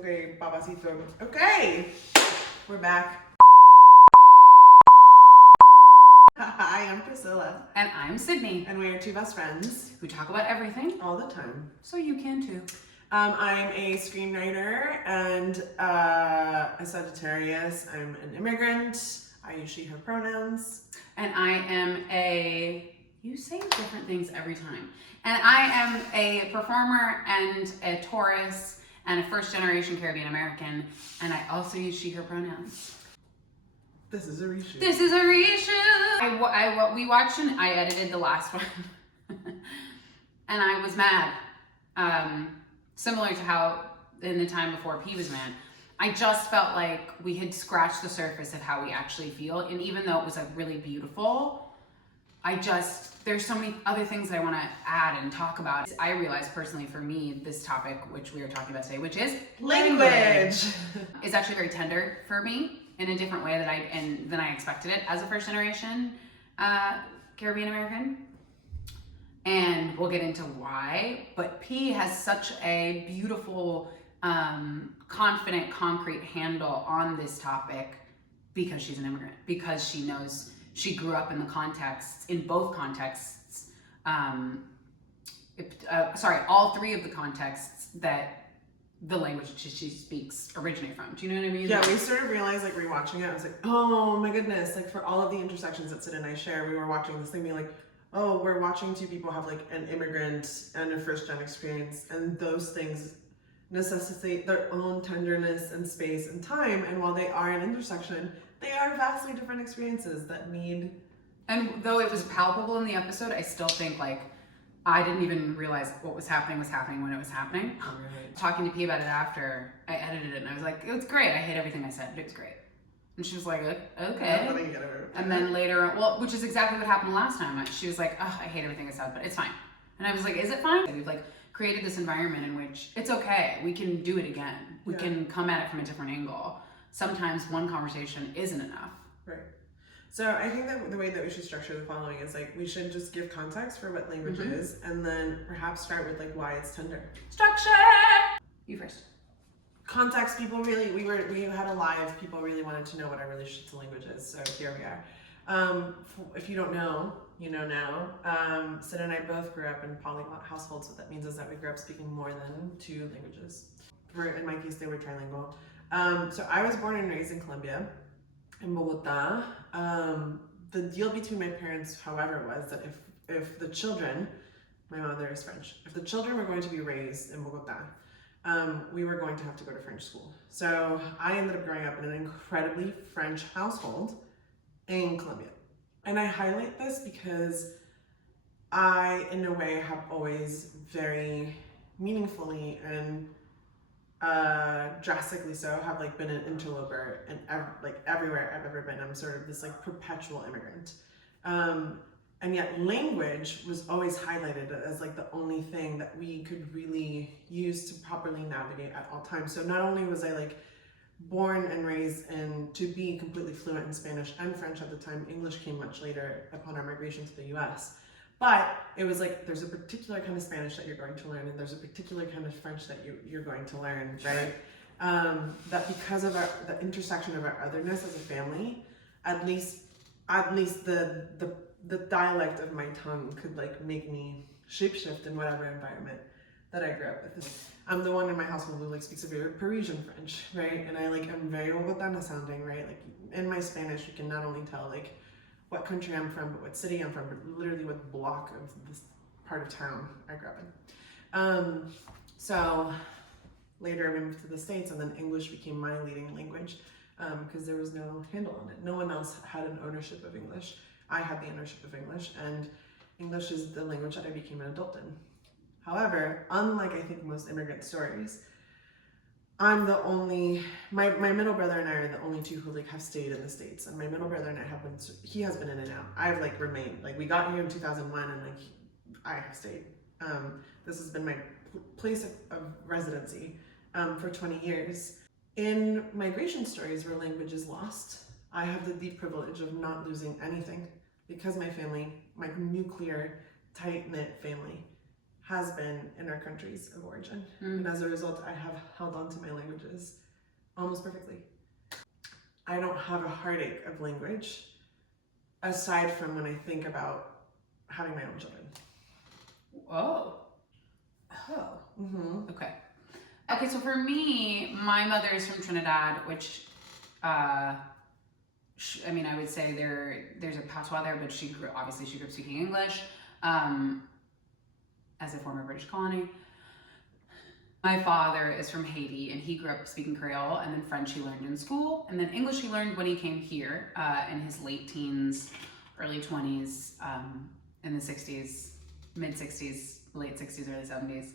Okay, babacito. Okay, we're back. Hi, I'm Priscilla. And I'm Sydney. And we are two best friends who talk about everything. all the time. So you can too. I'm a screenwriter and a Sagittarius. I'm an immigrant. I use she, her pronouns. And I am you say different things every time. And I am a performer and a Taurus and a first generation Caribbean American. And I also use she, her pronouns. This is a reshoot. This is a reshoot. We watched and I edited the last one. And I was mad. Similar to how in the time before P was mad. I just felt like we had scratched the surface of how we actually feel. And even though it was like really beautiful, there's so many other things that I want to add and talk about. I realized personally for me, this topic, which we are talking about today, which is language, is actually very tender for me in a different way than I expected it as a first generation Caribbean American. And we'll get into why, but P has such a beautiful, confident, concrete handle on this topic because she's an immigrant, because she knows she grew up in both contexts, all three of the contexts that the language she speaks originate from. Do you know what I mean? Yeah, we sort of realized, like, rewatching it, I was like, oh my goodness, like, for all of the intersections that Sid and I share, we were watching this thing being like, oh, we're watching two people have, like, an immigrant and a first-gen experience, and those things necessitate their own tenderness and space and time, and while they are an intersection, they are vastly different experiences that need... And though it was palpable in the episode, I still think, like, I didn't even realize what was happening when it was happening. Oh, right. Talking to P about it after, I edited it, and I was like, it was great. I hate everything I said, but it was great. And she was like, okay. And then later, which is exactly what happened last time. She was like, oh, I hate everything I said, but it's fine. And I was like, is it fine? We've like created this environment in which it's okay. We can do it again. We can come at it from a different angle. Sometimes one conversation isn't enough. Right. So I think that the way that we should structure the following is like, we should just give context for what language is, and then perhaps start with like why it's tender. Structure! You first. Context, people really, we had a live, people really wanted to know what our relationship to language is, so here we are. If you don't know, you know now. Sid and I both grew up in polyglot households. What that means is that we grew up speaking more than two languages. In my case, they were trilingual. So I was born and raised in Colombia, in Bogota. The deal between my parents, however, was that if the children, my mother is French, if the children were going to be raised in Bogota, we were going to have to go to French school. So I ended up growing up in an incredibly French household in Colombia. And I highlight this because I, in a way, have always very meaningfully and drastically so have like been an interloper, and everywhere I've ever been, I'm sort of this like perpetual immigrant. And yet language was always highlighted as like the only thing that we could really use to properly navigate at all times. So not only was I like born and raised to be completely fluent in Spanish and French at the time, English came much later upon our migration to the US. But it was like, there's a particular kind of Spanish that you're going to learn, and there's a particular kind of French that you're going to learn, right? That because of the intersection of our otherness as a family, at least the dialect of my tongue could like make me shapeshift in whatever environment that I grew up with. I'm the one in my household who like speaks a very Parisian French, right? And I like am very Bogotana sounding, right? Like in my Spanish, you can not only tell like what country I'm from, but what city I'm from, but literally what block of this part of town I grew up in. So later we moved to the States, and then English became my leading language because there was no handle on it. No one else had an ownership of English. I had the ownership of English, and English is the language that I became an adult in. However, unlike I think most immigrant stories, I'm the only, my middle brother and I are the only two who like have stayed in the States, and my middle brother and I he has been in and out. I've like remained, like we got here in 2001 and like I have stayed. This has been my place of residency for 20 years. In migration stories where language is lost, I have the deep privilege of not losing anything because my family, my nuclear, tight-knit family, has been in our countries of origin. And as a result, I have held on to my languages almost perfectly. I don't have a heartache of language aside from when I think about having my own children. Oh. Mm-hmm. Okay, so for me, my mother is from Trinidad, which, I mean, I would say there's a patois there, but she grew up speaking English, as a former British colony. My father is from Haiti, and he grew up speaking Creole, and then French he learned in school, and then English he learned when he came here in his late teens, early 20s, in the 60s, mid 60s, late 60s, early 70s.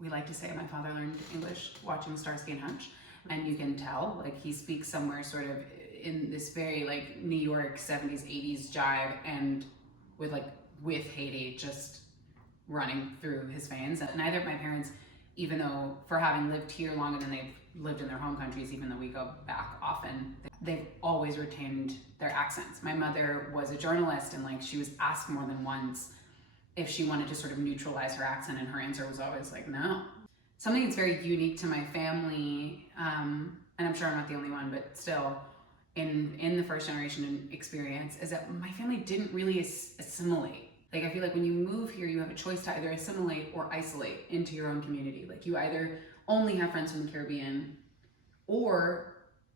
We like to say my father learned English watching Starsky and Hutch, and you can tell like he speaks somewhere sort of in this very like New York 70s 80s jive, and with Haiti just running through his veins. And neither of my parents, even though for having lived here longer than they've lived in their home countries, even though we go back often, they've always retained their accents. My mother was a journalist, and like she was asked more than once if she wanted to sort of neutralize her accent, and her answer was always like, no. Something that's very unique to my family, and I'm sure I'm not the only one, but still, in the first generation experience, is that my family didn't really assimilate. Like I feel like when you move here, you have a choice to either assimilate or isolate into your own community. Like you either only have friends from the Caribbean, or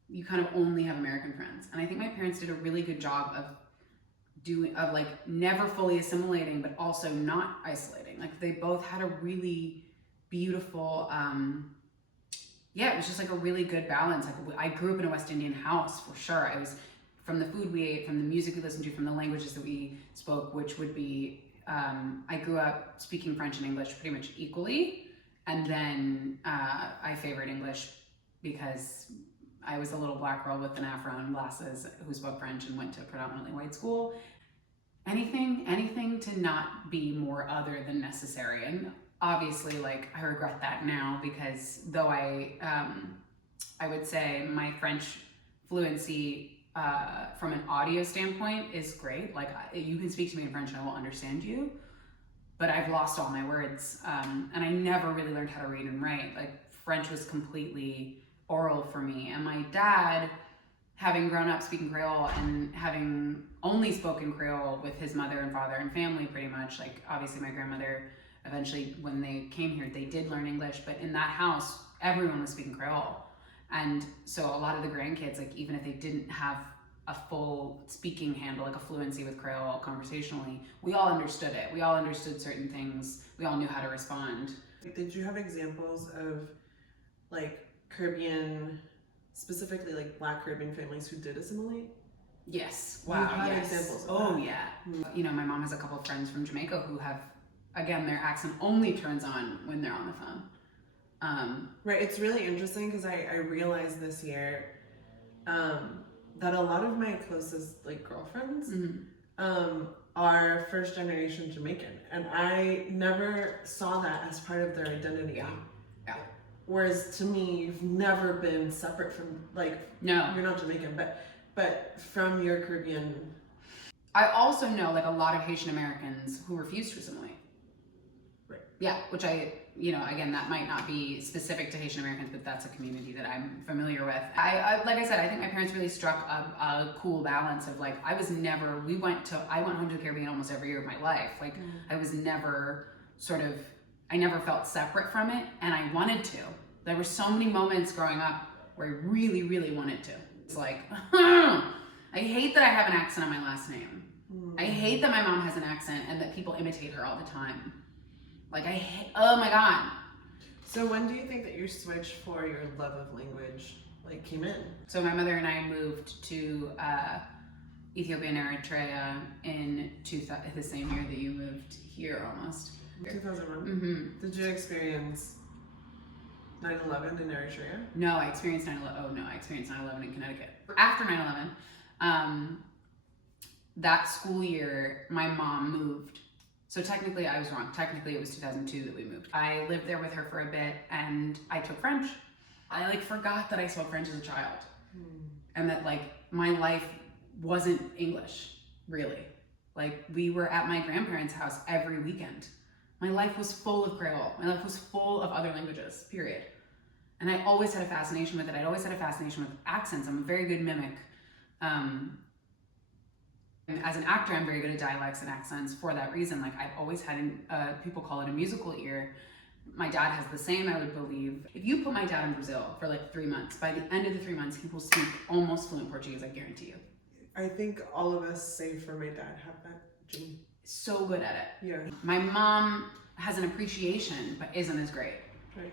you kind of only have American friends. And I think my parents did a really good job of like never fully assimilating, but also not isolating. Like they both had a really beautiful, it was just like a really good balance. Like I grew up in a West Indian house for sure. I was, from the food we ate, from the music we listened to, from the languages that we spoke, which would be, I grew up speaking French and English pretty much equally. And then I favored English because I was a little black girl with an afro and glasses who spoke French and went to a predominantly white school. Anything to not be more other than necessary. And obviously, like, I regret that now, because though I would say my French fluency from an audio standpoint is great. Like, you can speak to me in French and I will understand you, but I've lost all my words. And I never really learned how to read and write. Like, French was completely oral for me. And my dad, having grown up speaking Creole and having only spoken Creole with his mother and father and family pretty much, like obviously my grandmother, eventually when they came here, they did learn English, but in that house, everyone was speaking Creole. And so a lot of the grandkids, like even if they didn't have a full speaking handle, like a fluency with Creole conversationally, we all understood it. We all understood certain things. We all knew how to respond. Did you have examples of like Caribbean, specifically like Black Caribbean families who did assimilate? Yes. Wow. You had examples of that. Yeah. You know, my mom has a couple of friends from Jamaica who have, again, their accent only turns on when they're on the phone. Right. It's really interesting because I realized this year that a lot of my closest like girlfriends are first generation Jamaican, and I never saw that as part of their identity. Yeah. Whereas to me, you've never been separate from, like, No, you're not Jamaican, but from your Caribbean. I also know like a lot of Haitian Americans who refuse to assimilate. Right. Yeah, which I, you know, again, that might not be specific to Haitian Americans, but that's a community that I'm familiar with. I like I said, I think my parents really struck a cool balance of like, I went home to the Caribbean almost every year of my life. Like I was never I never felt separate from it, and I wanted to. There were so many moments growing up where I really, really wanted to. It's like, I hate that I have an accent on my last name. I hate that my mom has an accent and that people imitate her all the time. Like, oh my God. So when do you think that your switch for your love of language like came in? So my mother and I moved to Ethiopia and Eritrea in the same year that you moved here almost. 2001? Mm-hmm. Did you experience 9/11 in Eritrea? No, I experienced 9/11. Oh no, I experienced 9/11 in Connecticut. After 9/11, that school year, my mom moved. So technically, I was wrong. Technically, it was 2002 that we moved. I lived there with her for a bit, and I took French. I like forgot that I spoke French as a child, and that like my life wasn't English, really. Like we were at my grandparents' house every weekend. My life was full of Creole. My life was full of other languages, period. And I always had a fascination with it. I always had a fascination with accents. I'm a very good mimic. As an actor, I'm very good at dialects and accents for that reason. Like, I've always had, people call it a musical ear. My dad has the same, I would believe. If you put my dad in Brazil for like 3 months, by the end of the 3 months, he will speak almost fluent Portuguese, I guarantee you. I think all of us, save for my dad, have that gene. So good at it. Yeah. My mom has an appreciation, but isn't as great. Right.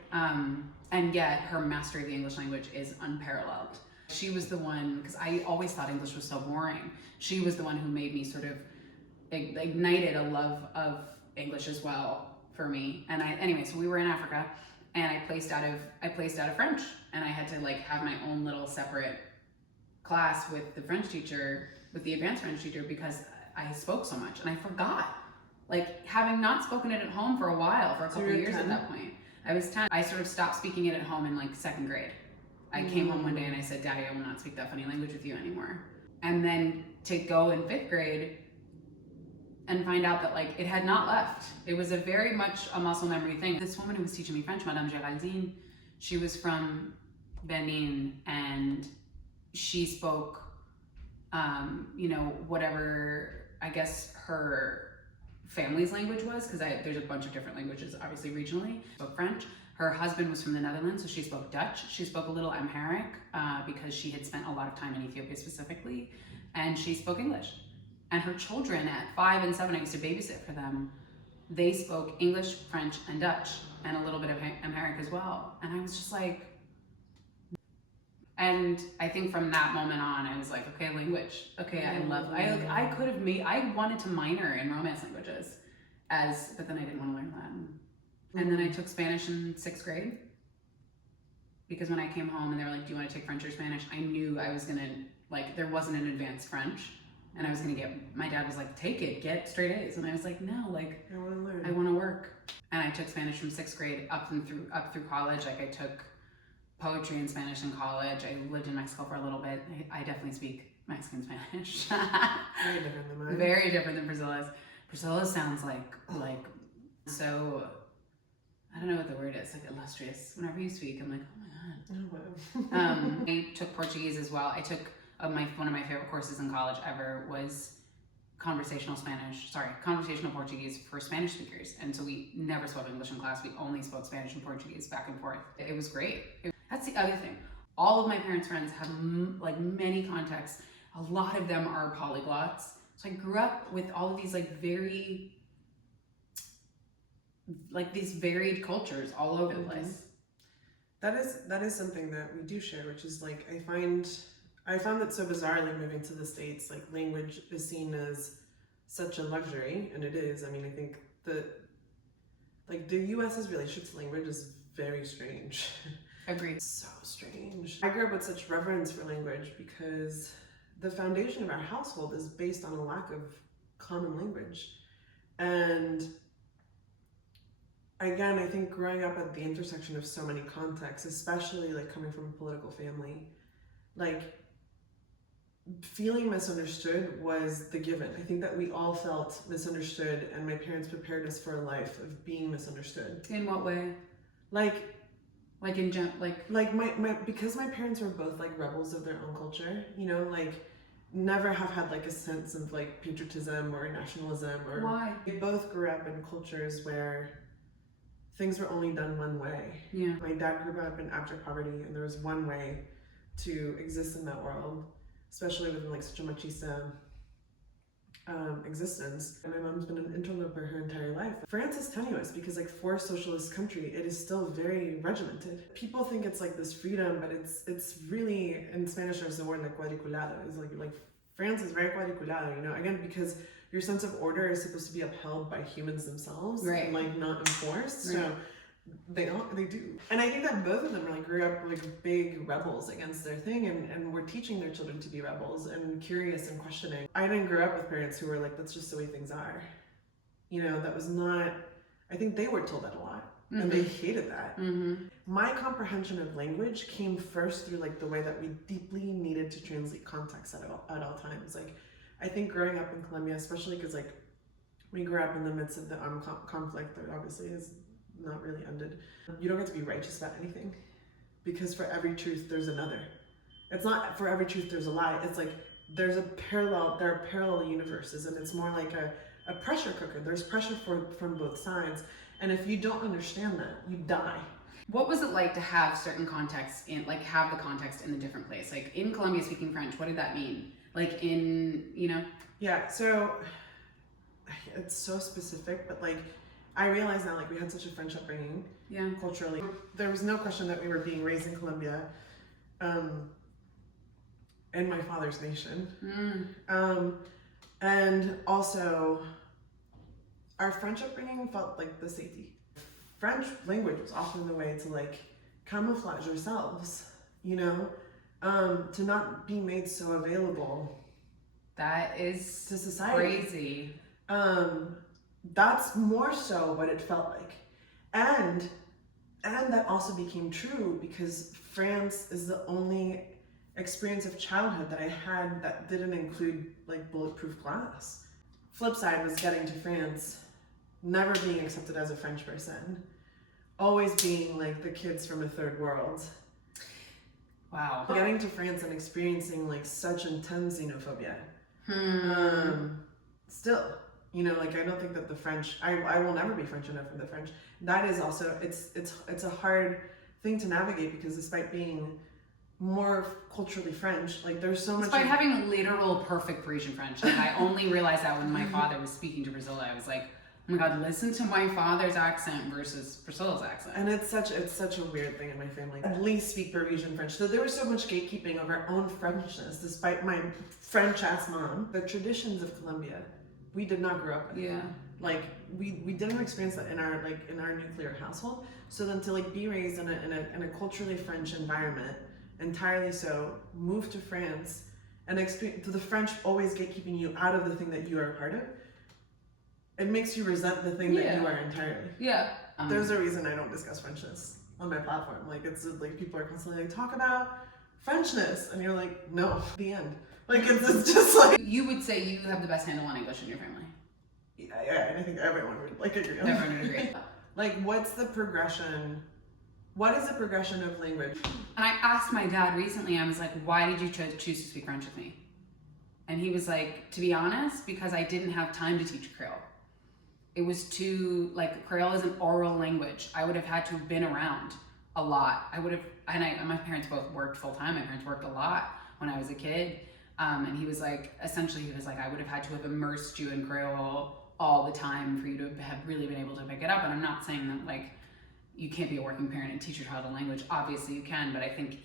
And yet her mastery of the English language is unparalleled. She was the one, because I always thought English was so boring. She was the one who made me sort of ignited a love of English as well for me. And anyway, so we were in Africa, and I placed out of French, and I had to like have my own little separate class with the French teacher, with the advanced French teacher, because I spoke so much and I forgot. Like, having not spoken it at home for a while, for a couple of years 10? at that point. I was 10. I sort of stopped speaking it at home in like 2nd grade. I came home one day and I said, Daddy, I will not speak that funny language with you anymore. And then to go in 5th grade and find out that like it had not left. It was a very much a muscle memory thing. This woman who was teaching me French, Madame Géraldine, she was from Benin, and she spoke, whatever, I guess, her family's language was, because there's a bunch of different languages, obviously, regionally. She spoke French. Her husband was from the Netherlands, so she spoke Dutch. She spoke a little Amharic, because she had spent a lot of time in Ethiopia specifically, and she spoke English. And her children at 5 and 7, I used to babysit for them, they spoke English, French, and Dutch, and a little bit of Amharic as well. And I was just like, and I think from that moment on, I was like, okay, language. Okay, I wanted to minor in Romance languages, but then I didn't want to learn Latin. And then I took Spanish in 6th grade, because when I came home and they were like, do you want to take French or Spanish? I knew I was gonna, like, there wasn't an advanced French, and I was gonna my dad was like, take it, get straight A's. And I was like, no, like, I want to learn. I want to work. And I took Spanish from 6th grade up through college. Like, I took poetry in Spanish in college. I lived in Mexico for a little bit. I definitely speak Mexican Spanish. Very different than mine. Very different than Priscilla's. Priscilla sounds like so, I don't know what the word is, like illustrious. Whenever you speak, I'm like, oh my God. I took Portuguese as well. I took one of my favorite courses in college ever was conversational Portuguese for Spanish speakers. And so we never spoke English in class. We only spoke Spanish and Portuguese back and forth. It was great. That's the other thing. All of my parents' friends have like many contexts. A lot of them are polyglots. So I grew up with all of these these varied cultures all over the place. That is something that we do share, which is like, I found that so bizarrely moving to the States, like language is seen as such a luxury, and it is. I mean, I think the US's relationship to language is very strange. Agreed. So strange. I grew up with such reverence for language because the foundation of our household is based on a lack of common language. And again, I think growing up at the intersection of so many contexts, especially like coming from a political family, like feeling misunderstood was the given. I think that we all felt misunderstood, and my parents prepared us for a life of being misunderstood. In what way? Because my parents were both like rebels of their own culture, like never have had like a sense of like patriotism or nationalism or. Why? We both grew up in cultures where things were only done one way. Yeah. My dad grew up in abject poverty, and there was one way to exist in that world, especially with like such a machista existence. And my mom's been an interloper her entire life. France is tenuous because like for a socialist country, it is still very regimented. People think it's like this freedom, but it's really, in Spanish there's the word like cuadriculado. It's like France is very cuadriculado, again, because your sense of order is supposed to be upheld by humans themselves, right, and like not enforced. Right. So they do. And I think that both of them like grew up like big rebels against their thing, and were teaching their children to be rebels and curious and questioning. I didn't grow up with parents who were like, that's just the way things are. That was not, I think they were told that a lot. Mm-hmm. And they hated that. Mm-hmm. My comprehension of language came first through like the way that we deeply needed to translate context at all times. Like, I think growing up in Colombia, especially because like We grew up in the midst of the armed conflict that obviously has not really ended. You don't get to be righteous about anything, because for every truth there's another. It's not for every truth there's a lie. It's like there are parallel universes, and it's more like a pressure cooker. There's pressure from both sides, and if you don't understand that, you die. What was it like to have certain context have the context in a different place? Like in Colombia speaking French, what did that mean? Like Yeah, so it's so specific, but like I realize now, like we had such a French upbringing, culturally. There was no question that we were being raised in Colombia, in my father's nation. And also our French upbringing felt like the safety. French language was often the way to like camouflage ourselves, to not be made so available. That is to society. Crazy. That's more so what it felt like. And that also became true because France is the only experience of childhood that I had that didn't include like bulletproof glass. Flip side was getting to France, never being accepted as a French person, always being like the kids from a third world. Wow. Getting to France and experiencing like such intense xenophobia. Still, like I don't think that the French, I will never be French enough for the French. That is also, it's a hard thing to navigate because despite being more culturally French, like there's so much. Despite having literal perfect Parisian French, like I only realized that when my father was speaking to Priscilla. I was like, oh my God, listen to my father's accent versus Priscilla's accent. And it's such a weird thing in my family. At least speak Parisian French. So there was so much gatekeeping of our own Frenchness, despite my French ass mom. The traditions of Colombia, we did not grow up with. Yeah. Like we didn't experience that in our nuclear household. So then to like be raised in a culturally French environment, entirely so, move to France and experience the French always gatekeeping you out of the thing that you are a part of. It makes you resent the thing that you are entirely. Yeah. There's a reason I don't discuss Frenchness on my platform. Like it's like people are constantly like, talk about Frenchness, and you're like, no, the end. Like it's just like. You would say you have the best handle on English in your family. Yeah, and I think everyone would like agree on that. Everyone would agree. Like what's the progression? What is the progression of language? And I asked my dad recently, I was like, why did you choose to speak French with me? And he was like, to be honest, because I didn't have time to teach Creole. It was too, like, Creole is an oral language. I would have had to have been around a lot. And my parents both worked full time. My parents worked a lot when I was a kid. And he was like, I would have had to have immersed you in Creole all the time for you to have really been able to pick it up. And I'm not saying that, like, you can't be a working parent and teach your child a language. Obviously you can, but I think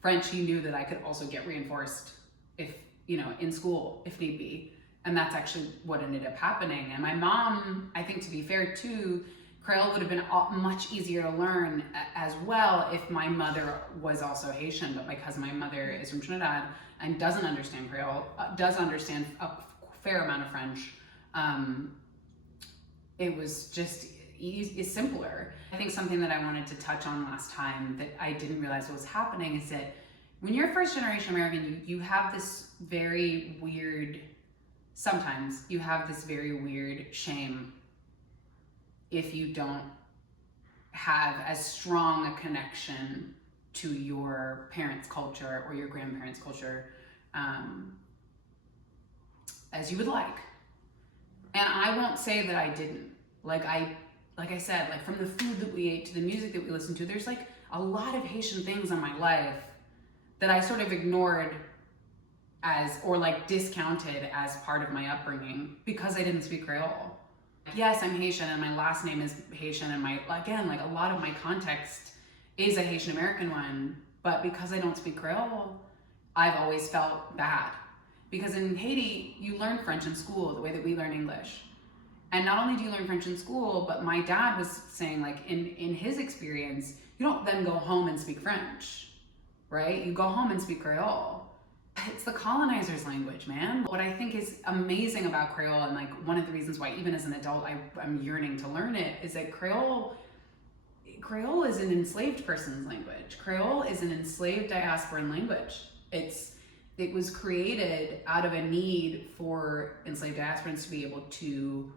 French, he knew that I could also get reinforced if, in school, if need be. And that's actually what ended up happening. And my mom, I think to be fair too, Creole would have been much easier to learn as well if my mother was also Haitian, but because my mother is from Trinidad and doesn't understand Creole, does understand a fair amount of French, it was just simpler. I think something that I wanted to touch on last time that I didn't realize what was happening is that when you're first generation American, you have this very weird, sometimes you have this very weird shame if you don't have as strong a connection to your parents' culture or your grandparents' culture as you would like. And I won't say that I didn't. Like I said, like from the food that we ate to the music that we listened to, there's like a lot of Haitian things in my life that I sort of ignored or like discounted as part of my upbringing because I didn't speak Creole. Yes, I'm Haitian and my last name is Haitian and like a lot of my context is a Haitian American one, but because I don't speak Creole, I've always felt bad. Because in Haiti, you learn French in school the way that we learn English. And not only do you learn French in school, but my dad was saying like in his experience, you don't then go home and speak French, right? You go home and speak Creole. It's the colonizer's language, man. What I think is amazing about Creole, and like one of the reasons why even as an adult I'm yearning to learn it, is that Creole is an enslaved person's language. Creole is an enslaved diasporan language. It was created out of a need for enslaved diasporans to be able to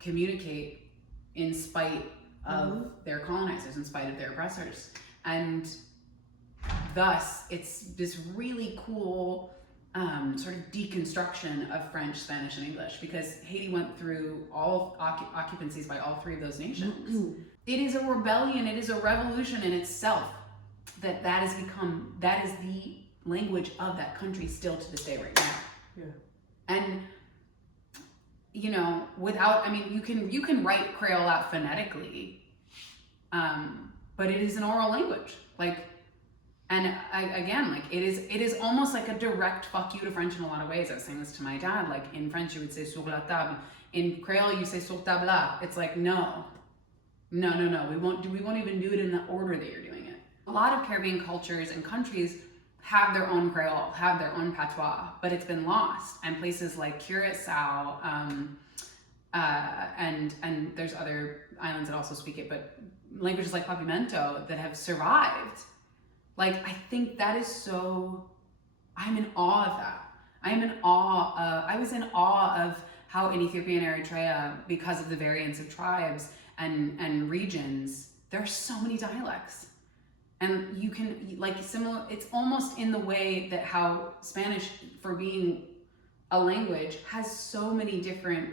communicate in spite of their colonizers, in spite of their oppressors. And thus, it's this really cool sort of deconstruction of French, Spanish, and English, because Haiti went through all occupancies by all three of those nations. It is a rebellion, it is a revolution in itself that is the language of that country still to this day right now. Yeah. And you know, you can write Creole out phonetically, but it is an oral language. Like, and it is almost like a direct fuck you to French in a lot of ways. I was saying this to my dad. Like, in French, you would say sur la table. In Creole, you say sur table. It's like, no. We won't even do it in the order that you're doing it. A lot of Caribbean cultures and countries have their own Creole, have their own patois, but it's been lost. And places like Curacao, and there's other islands that also speak it, but languages like Papiamento that have survived. Like, I think that is so, I'm in awe of that. I was in awe of how in Ethiopia and Eritrea, because of the variance of tribes and regions, there are so many dialects. And you can, like, similar, it's almost in the way that how Spanish, for being a language, has so many different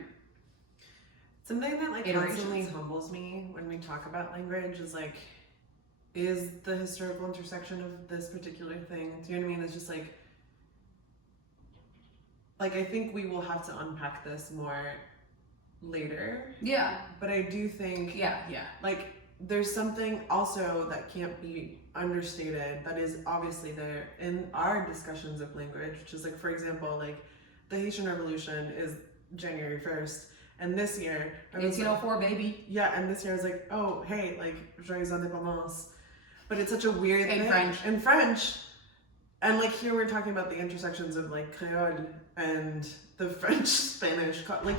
something that like iterations. Constantly humbles me when we talk about language is like, is the historical intersection of this particular thing, do you know what I mean? It's just like I think we will have to unpack this more later. Yeah. But I do think like there's something also that can't be understated that is obviously there in our discussions of language, which is like, for example, like the Haitian Revolution is January 1st, and this year 1804, baby. Yeah, and this year I was like, oh hey, like Joyeux Indépendance, but it's such a weird thing in French, and like here we're talking about the intersections of like Creole and the French Spanish, like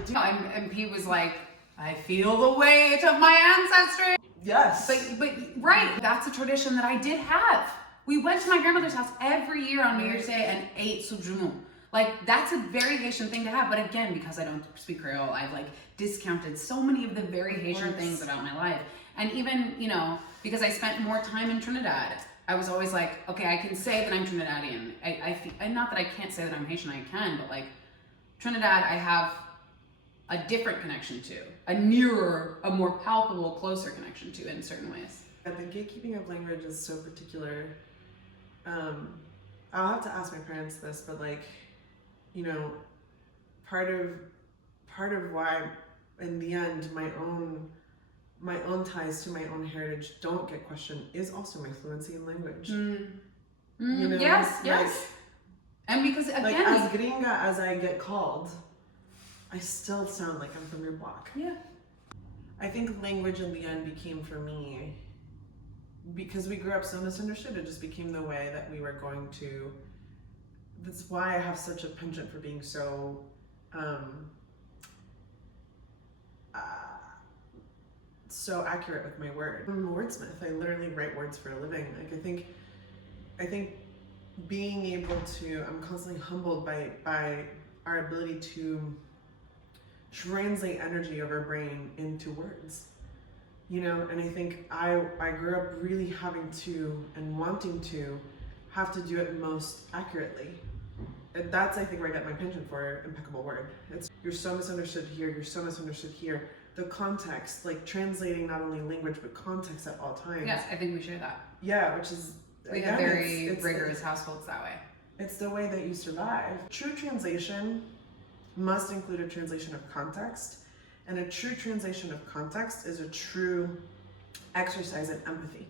and Pete was like, I feel the weight of my ancestry. Yes. But right, that's a tradition that I did have. We went to my grandmother's house every year on New Year's Day and ate soup jumeau. Like, that's a very Haitian thing to have. But again, because I don't speak Creole, I've like discounted so many of the very Haitian things about my life. And even, you know, because I spent more time in Trinidad, I was always like, okay, I can say that I'm Trinidadian. I feel, and not that I can't say that I'm Haitian, I can, but like Trinidad, I have a different connection to, a nearer, a more palpable, closer connection to in certain ways. The gatekeeping of language is so particular. I'll have to ask my parents this, but like, you know, part of why in the end my own ties to my own heritage don't get questioned is also my fluency in language. You know, yes. And because again, like as gringa as I get called, I still sound like I'm from your block. Yeah. I think language in the end became for me, because we grew up so misunderstood, it just became the way that we were going to, that's why I have such a penchant for being so, so accurate with my word. I'm a wordsmith, I literally write words for a living. Like I think being able to, I'm constantly humbled by our ability to translate energy of our brain into words, you know. And I think I grew up really having to and wanting to have to do it most accurately. And that's, I think, where I get my penchant for impeccable word. It's, you're so misunderstood here, you're so misunderstood here. The context, like translating not only language but context at all times. Yes, I think we share that. Yeah, which is, we have very rigorous households that way. It's the way that you survive. True translation must include a translation of context, and a true translation of context is a true exercise in empathy.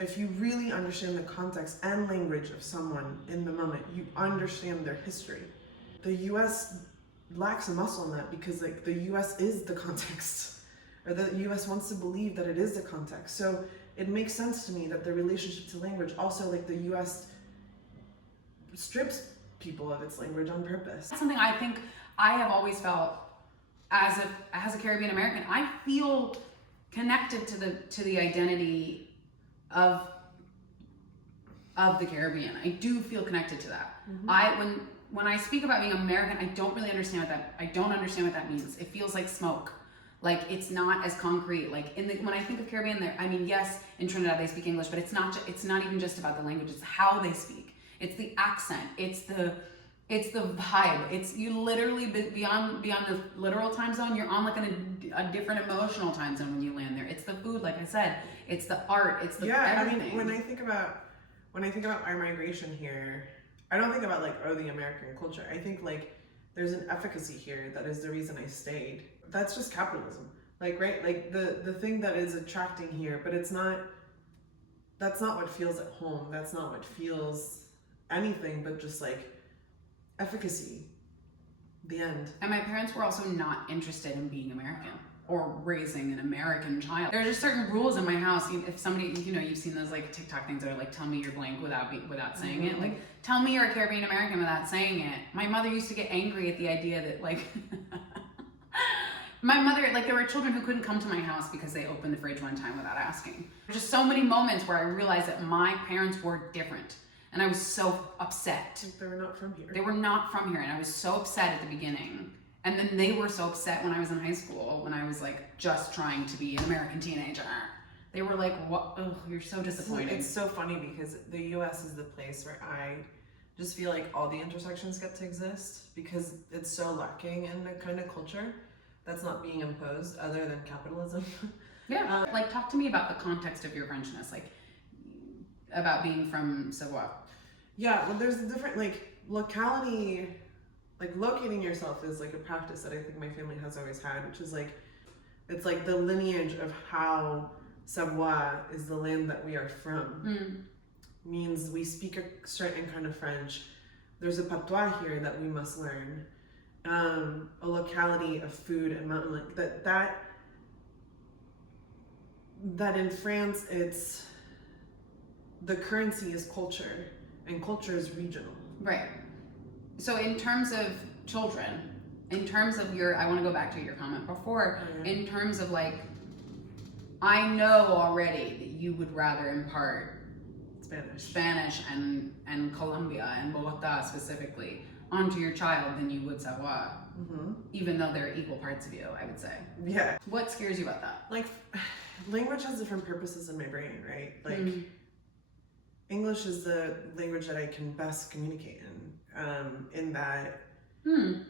If you really understand the context and language of someone in the moment, you understand their history. The US lacks a muscle in that because like the US is the context, or the US wants to believe that it is the context. So it makes sense to me that the relationship to language, also like the US strips people of its language on purpose. That's something I think I have always felt as a Caribbean American. I feel connected to the identity of the Caribbean. I do feel connected to that. Mm-hmm. when I speak about being American, I don't understand what that means. It feels like smoke. Like it's not as concrete. Like when I think of Caribbean, there, I mean, yes, in Trinidad they speak English, but it's not even just about the language. It's how they speak. It's the accent. It's the vibe. It's you literally beyond the literal time zone. You're on like a different emotional time zone when you land there. It's the food, like I said. It's the art. It's the everything. I mean, when I think about our migration here, I don't think about like, oh, the American culture. I think like there's an efficacy here that is the reason I stayed. That's just capitalism. Like, right? Like the thing that is attracting here, but that's not what feels at home. That's not what feels anything but just like efficacy. The end. And my parents were also not interested in being American or raising an American child. There are just certain rules in my house. If somebody, you've seen those like TikTok things that are like, tell me you're blank without saying it. Like, tell me you're a Caribbean American without saying it. My mother used to get angry at the idea that like, my mother, like there were children who couldn't come to my house because they opened the fridge one time without asking. Just so many moments where I realized that my parents were different. And I was so upset. They were not from here. They were not from here. And I was so upset at the beginning. And then they were so upset when I was in high school, when I was like just trying to be an American teenager. They were like, "What? Oh, you're so disappointing." It's so funny because the U.S. is the place where I just feel like all the intersections get to exist because it's so lacking in the kind of culture that's not being imposed other than capitalism. Yeah. Like, talk to me about the context of your Frenchness, like about being from Savoie. Yeah, well, there's a different like locality. Like locating yourself is like a practice that I think my family has always had, which is like, it's like the lineage of how Savoie is the land that we are from. Means we speak a certain kind of French. There's a patois here that we must learn. A locality of food and mountain like that in France it's the currency is culture and culture is regional. Right. So in terms of children, in terms of I want to go back to your comment before, in terms of like, I know already that you would rather impart Spanish and Colombia and Bogota specifically onto your child than you would Savoie, even though they're equal parts of you, I would say. Yeah. What scares you about that? Like, language has different purposes in my brain, right? Like, English is the language that I can best communicate in that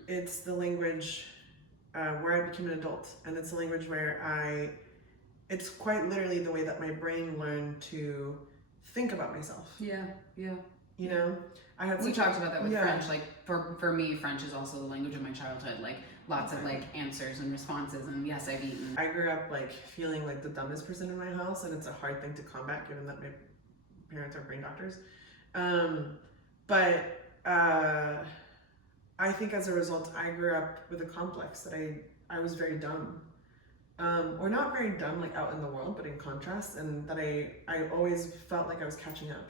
it's the language where I became an adult, and it's a language where it's quite literally the way that my brain learned to think about myself. Yeah. You know, We talked about that with French. Like for me, French is also the language of my childhood. Like lots of like answers and responses, and yes, I've eaten. I grew up like feeling like the dumbest person in my house, and it's a hard thing to combat given that my parents are brain doctors. But I think as a result, I grew up with a complex that I was very dumb. Or not very dumb like out in the world, but in contrast, and that I always felt like I was catching up.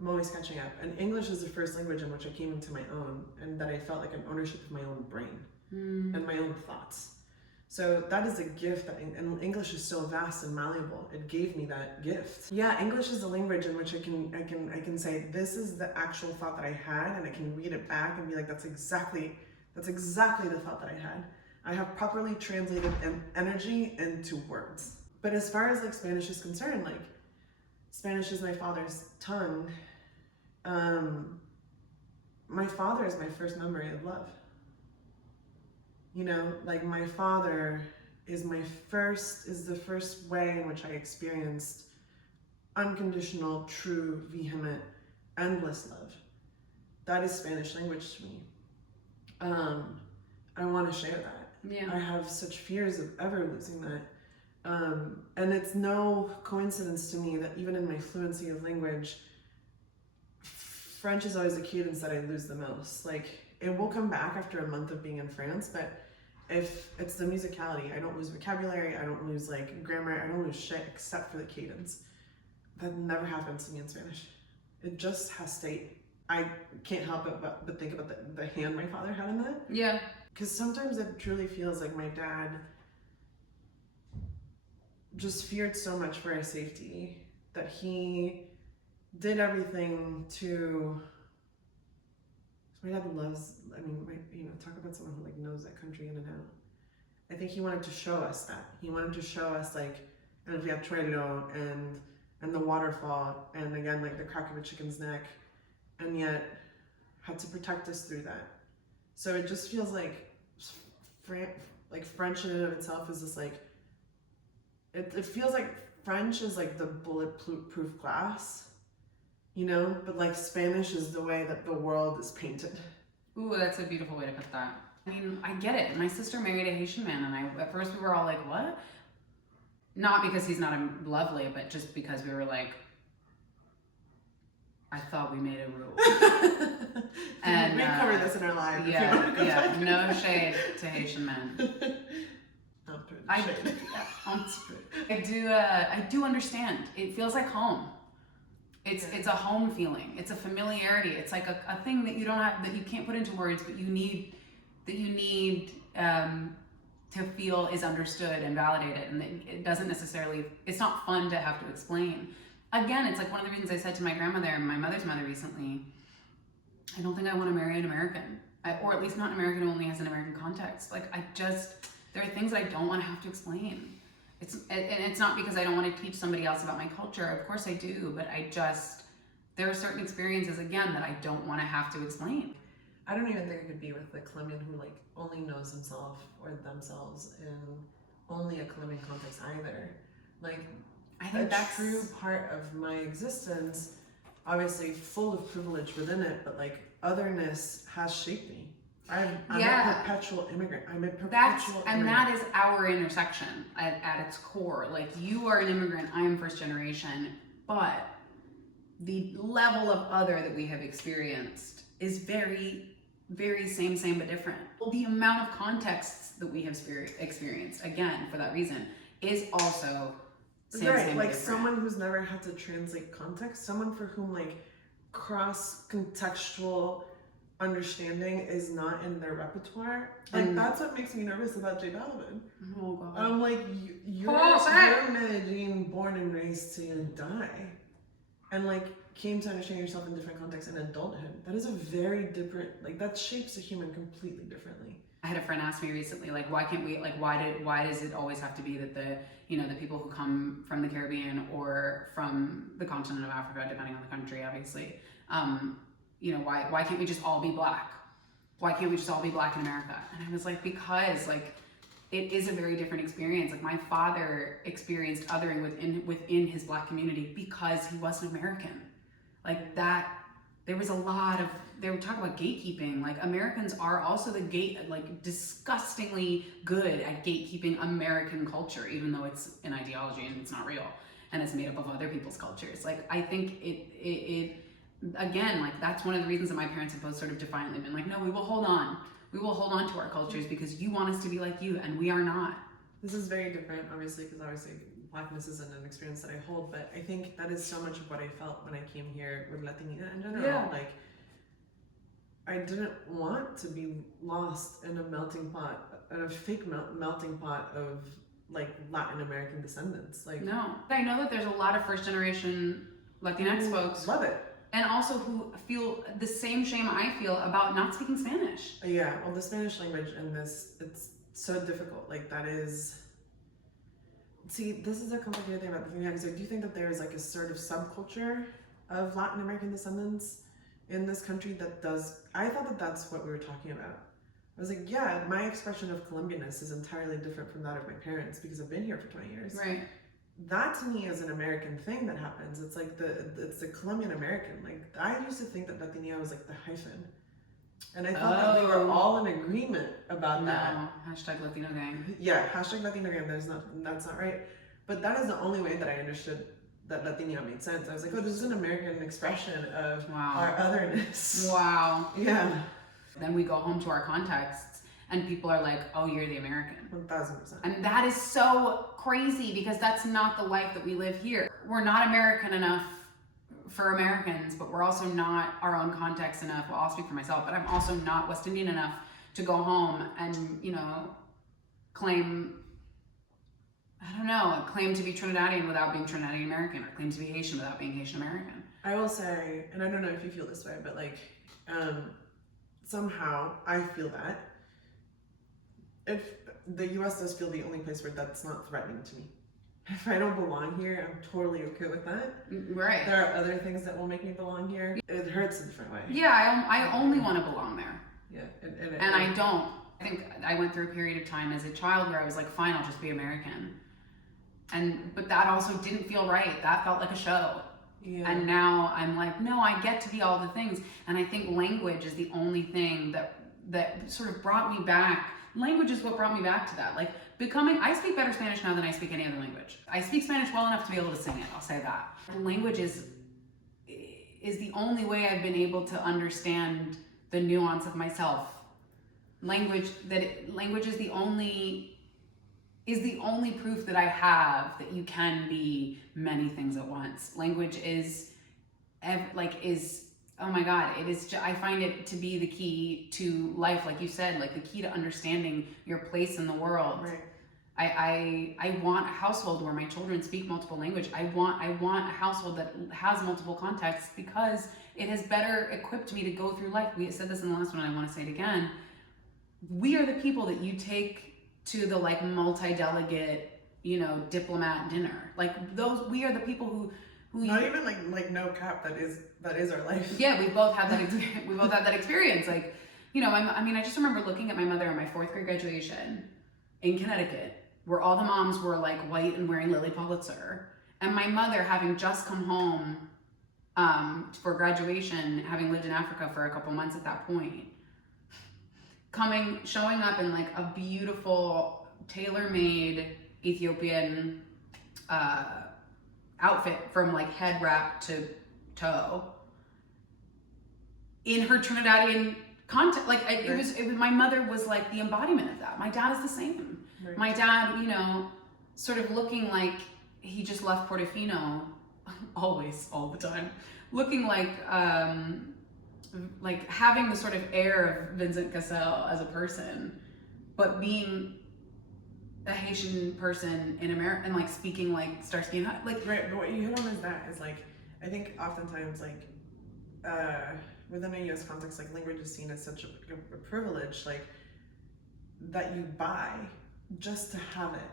I'm always catching up. And English is the first language in which I came into my own, and that I felt like an ownership of my own brain and my own thoughts. So that is a gift and English is so vast and malleable. It gave me that gift. Yeah, English is a language in which I can say this is the actual thought that I had, and I can read it back and be like, that's exactly the thought that I had. I have properly translated energy into words. But as far as like Spanish is concerned, like Spanish is my father's tongue. My father is my first memory of love. You know, like my father is the first way in which I experienced unconditional, true, vehement, endless love. That is Spanish language to me. I want to share that. Yeah. I have such fears of ever losing that. And it's no coincidence to me that even in my fluency of language, French is always the cadence that I lose the most. Like, it will come back after a month of being in France, but if it's the musicality, I don't lose vocabulary, I don't lose like grammar, I don't lose shit except for the cadence. That never happens to me in Spanish. It just has state. I can't help but think about the hand my father had in that. Yeah. Because sometimes it truly feels like my dad just feared so much for our safety that he did everything to My dad loves, I mean, talk about someone who like knows that country in and out. I think he wanted to show us that. He wanted to show us like El Riachuelo and the waterfall, and again like the crack of a chicken's neck, and yet had to protect us through that. So it just feels like French in and of itself is just like, it feels like French is like the bulletproof glass, you know, but like Spanish is the way that the world is painted. Ooh, that's a beautiful way to put that. I mean, I get it. My sister married a Haitian man, and at first we were all like, what? Not because he's not lovely, but just because we were like, I thought we made a rule. And we cover this in our live. Yeah, no shade to Haitian men. I do understand. It feels like home. It's a home feeling. It's a familiarity. It's like a thing that you don't have, that you can't put into words, but you need to feel is understood and validated, and it doesn't necessarily. It's not fun to have to explain. Again, it's like one of the reasons I said to my grandmother and my mother's mother recently, I don't think I want to marry an American, or at least not an American who only has an American context. Like there are things I don't want to have to explain. It's not because I don't want to teach somebody else about my culture. Of course I do, but there are certain experiences, again, that I don't want to have to explain. I don't even think I could be with a Colombian who like only knows himself or themselves in only a Colombian context either. Like, I think that's true part of my existence, obviously full of privilege within it, but like otherness has shaped me. I'm a perpetual immigrant. And that is our intersection at its core. Like, you are an immigrant, I am first generation, but the level of other that we have experienced is very, very same but different. The amount of contexts that we have experienced, again, for that reason, is also same like different. Someone who's never had to translate context, someone for whom like cross-contextual understanding is not in their repertoire. Like, that's what makes me nervous about J Balvin. Oh God. I'm like, you're Medellin, born and raised to die, and like came to understand yourself in different contexts in adulthood. That is a very different, like, that shapes a human completely differently. I had a friend ask me recently, like, why can't we, like, why does it always have to be that the people who come from the Caribbean or from the continent of Africa, depending on the country, obviously, why can't we just all be black? Why can't we just all be black in America? And I was like, because like it is a very different experience. Like, my father experienced othering within his black community because he wasn't American. Like that, there was a lot of, they were talking about gatekeeping. Like, Americans are also disgustingly good at gatekeeping American culture, even though it's an ideology and it's not real and it's made up of other people's cultures. Like, I think it again, like, that's one of the reasons that my parents have both sort of defiantly been like, no, we will hold on to our cultures because you want us to be like you, and we are not. This is very different, obviously, because blackness isn't an experience that I hold, but I think that is so much of what I felt when I came here with Latinidad in general. Yeah. Like, I didn't want to be lost in a melting pot, in a fake melting pot of like Latin American descendants. Like, no, I know that there's a lot of first generation Latinx folks love it, and also who feel the same shame I feel about not speaking Spanish. Yeah, well, the Spanish language in this, it's so difficult. Like, that is. See, this is a complicated thing about the thing, because I do think that there is like a sort of subculture of Latin American descendants in this country that does. I thought that that's what we were talking about. I was like, yeah, my expression of Colombianness is entirely different from that of my parents because I've been here for 20 years. Right. That to me is an American thing that happens. It's like it's the Colombian American. Like, I used to think that Latinidad was like the hyphen. And I thought that we were all in agreement about that. Hashtag Latino gang. Yeah, hashtag Latino gang. That's not right. But that is the only way that I understood that Latino made sense. I was like, oh, this is an American expression of our otherness. Wow. Yeah. Then we go home to our contexts and people are like, oh, you're the American. 1000%. And that is so crazy because that's not the life that we live here. We're not American enough for Americans, but we're also not our own context enough. Well, I'll speak for myself, but I'm also not West Indian enough to go home and, claim to be Trinidadian without being Trinidadian American, or claim to be Haitian without being Haitian American. I will say, and I don't know if you feel this way, but like, somehow I feel that if the US does feel the only place where that's not threatening to me. If I don't belong here, I'm totally okay with that. Right. There are other things that will make me belong here. It hurts a different way. Yeah, I only want to belong there. Yeah. And I don't. I think I went through a period of time as a child where I was like, fine, I'll just be American. But that also didn't feel right. That felt like a show. Yeah. And now I'm like, no, I get to be all the things. And I think language is the only thing that sort of brought me back. Language is what brought me back to that. Like I speak better Spanish now than I speak any other language. I speak Spanish well enough to be able to sing it, I'll say that. Language is the only way I've been able to understand the nuance of myself. Language is the only proof that I have that you can be many things at once. Language is oh my God, it is. I find it to be the key to life, like you said, like the key to understanding your place in the world. Right. I want a household where my children speak multiple language. I want a household that has multiple contexts because it has better equipped me to go through life. We said this in the last one, I want to say it again. We are the people that you take to the like multi-delegate, diplomat dinner. Like we are the people who not even like no cap. That is our life. Yeah, we both have that. We both have that experience. Like, I just remember looking at my mother at my 4th grade graduation in Connecticut, where all the moms were like white and wearing Lily Pulitzer, and my mother having just come home for graduation, having lived in Africa for a couple months at that point, showing up in like a beautiful tailor-made Ethiopian outfit from like head wrap to toe in her Trinidadian context. Like it was my mother was like the embodiment of that. My dad is the same. Right. My dad, sort of looking like he just left Portofino, always, all the time, looking like having the sort of air of Vincent Cassel as a person, but being a Haitian person in America and like speaking like Starsky and Hutch, like right. But what you hit on is like I think oftentimes like within a U.S. context, like language is seen as such a privilege, like that you buy just to have it,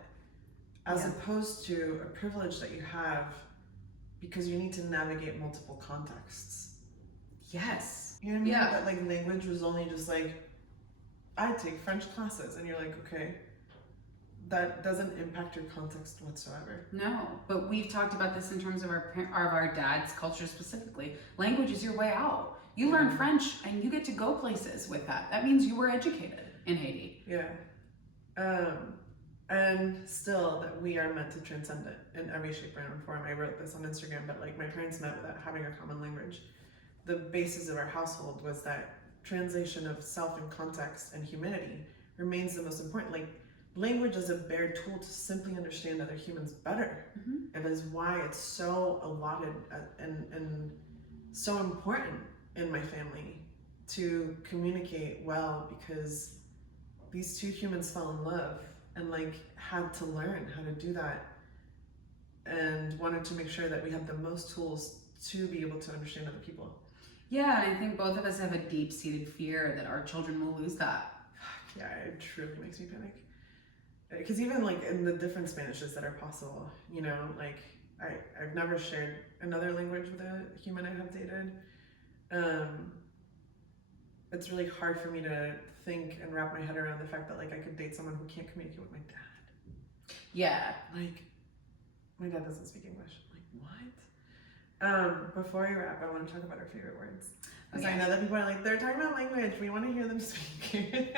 as opposed to a privilege that you have because you need to navigate multiple contexts. Yes. You know what I mean? Yeah. That like language was only just like I take French classes, and you're like, okay. That doesn't impact your context whatsoever. No, but we've talked about this in terms of our dad's culture specifically. Language is your way out. You learn French and you get to go places with that. That means you were educated in Haiti. Yeah. And still that we are meant to transcend it in every shape and form. I wrote this on Instagram, but like my parents met without having a common language. The basis of our household was that translation of self and context and humanity remains the most important. Like, language is a bare tool to simply understand other humans better. Mm-hmm. And is why it's so allotted and so important in my family to communicate well, because these two humans fell in love and like had to learn how to do that and wanted to make sure that we had the most tools to be able to understand other people. Yeah, and I think both of us have a deep-seated fear that our children will lose that. Yeah, it truly makes me panic. Because even like in the different Spanishes that are possible, like I've never shared another language with a human I have dated. It's really hard for me to think and wrap my head around the fact that like I could date someone who can't communicate with my dad. Yeah. Like, my dad doesn't speak English. I'm like, what? Before I wrap, I want to talk about our favorite words. Because I know that people are like, they're talking about language. We want to hear them speak.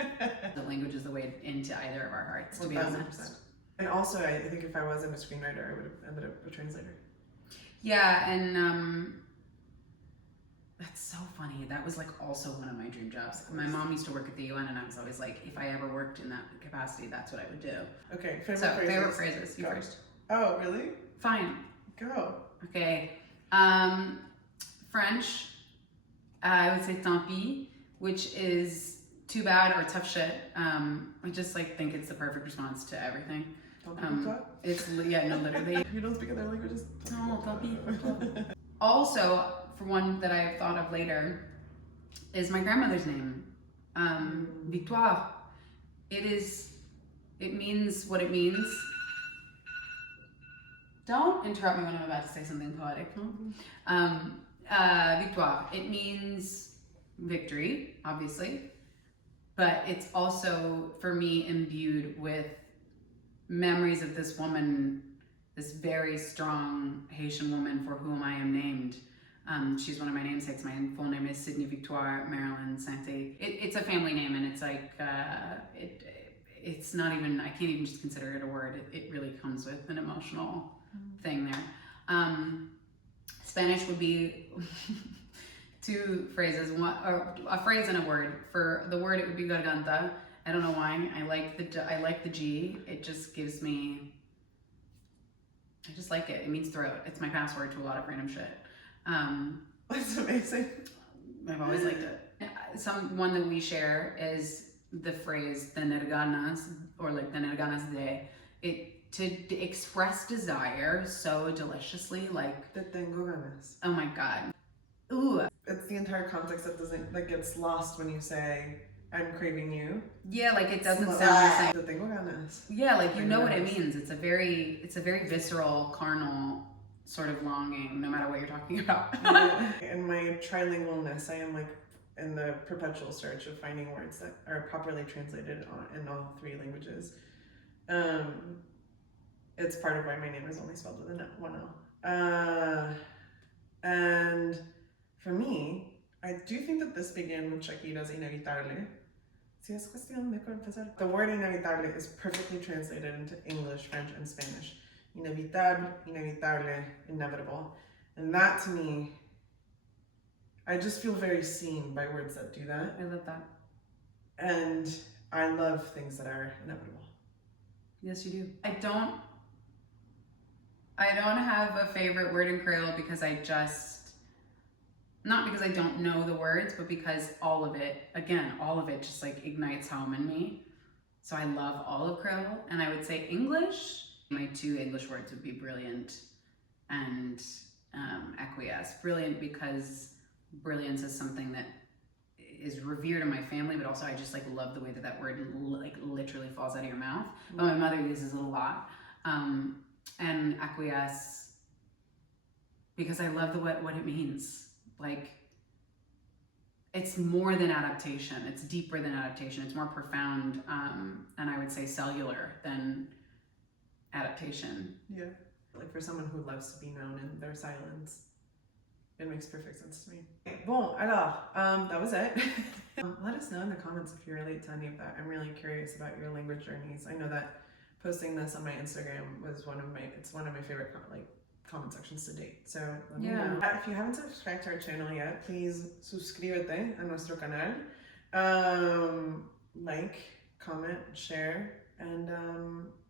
The language is the way into either of our hearts, to be honest. And also, I think if I wasn't a screenwriter, I would have ended up a translator. Yeah, and that's so funny. That was like also one of my dream jobs. My mom used to work at the UN, and I was always like, if I ever worked in that capacity, that's what I would do. Okay, favorite phrases. You first. Oh, really? Fine. Go. Okay. French. I would say tant pis, which is too bad or tough shit. I just like think it's the perfect response to everything. It's literally. You don't speak other languages? No, tant pis. Also, for one that I have thought of later, is my grandmother's name, Victoire. It means what it means. Don't interrupt me when I'm about to say something poetic. Victoire. It means victory, obviously, but it's also, for me, imbued with memories of this woman, this very strong Haitian woman for whom I am named. She's one of my namesakes. My full name is Syd Victoire Marilyn Sante. It's a family name, and it's like, it's not even, I can't even just consider it a word. It really comes with an emotional thing there. Spanish would be two phrases, or a phrase and a word. For the word, it would be garganta. I don't know why. I like the G. It just gives me, I just like it. It means throat. It's my password to a lot of random shit. That's amazing. I've always liked it. One that we share is the phrase tener ganas, or like tener ganas de. To express desire so deliciously, like Te tengo ganas. oh my god. Ooh. It's the entire context that gets lost when you say I'm craving you. Yeah, like it doesn't sound the same. Te tengo ganas. Yeah, like you know what it means. It's a very visceral, carnal sort of longing, no matter what you're talking about. Yeah. In my trilingualness, I am like in the perpetual search of finding words that are properly translated in all three languages. It's part of why my name is only spelled with one L. And for me, I do think that this began with Shakira's Inevitable. Si es cuestión de confesar. The word inevitable is perfectly translated into English, French, and Spanish. Inevitable, inevitable, inevitable. And that to me, I just feel very seen by words that do that. I love that. And I love things that are inevitable. Yes, you do. I don't have a favorite word in Creole because not because I don't know the words, but because all of it just like ignites home in me. So I love all of Creole, and I would say English. My two English words would be brilliant and acquiesce. Brilliant because brilliance is something that is revered in my family, but also I just like love the way that word like literally falls out of your mouth. But my mother uses it a lot. And acquiesce because I love what it means. Like, it's more than adaptation. It's deeper than adaptation. It's more profound, and I would say cellular than adaptation. Yeah. Like for someone who loves to be known in their silence, it makes perfect sense to me. Bon, alors, that was it. Let us know in the comments if you relate to any of that. I'm really curious about your language journeys. I know that posting this on my Instagram was one of my favorite comment sections to date. So let me know. If you haven't subscribed to our channel yet, please suscríbete a nuestro canal. Like, comment, share, and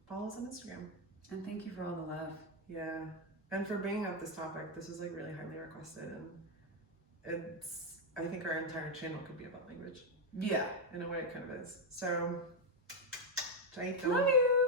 follow us on Instagram. And thank you for all the love. Yeah, and for bringing up this topic. This was like really highly requested, and I think our entire channel could be about language. Yeah, in a way it kind of is. So, chaito. Love you.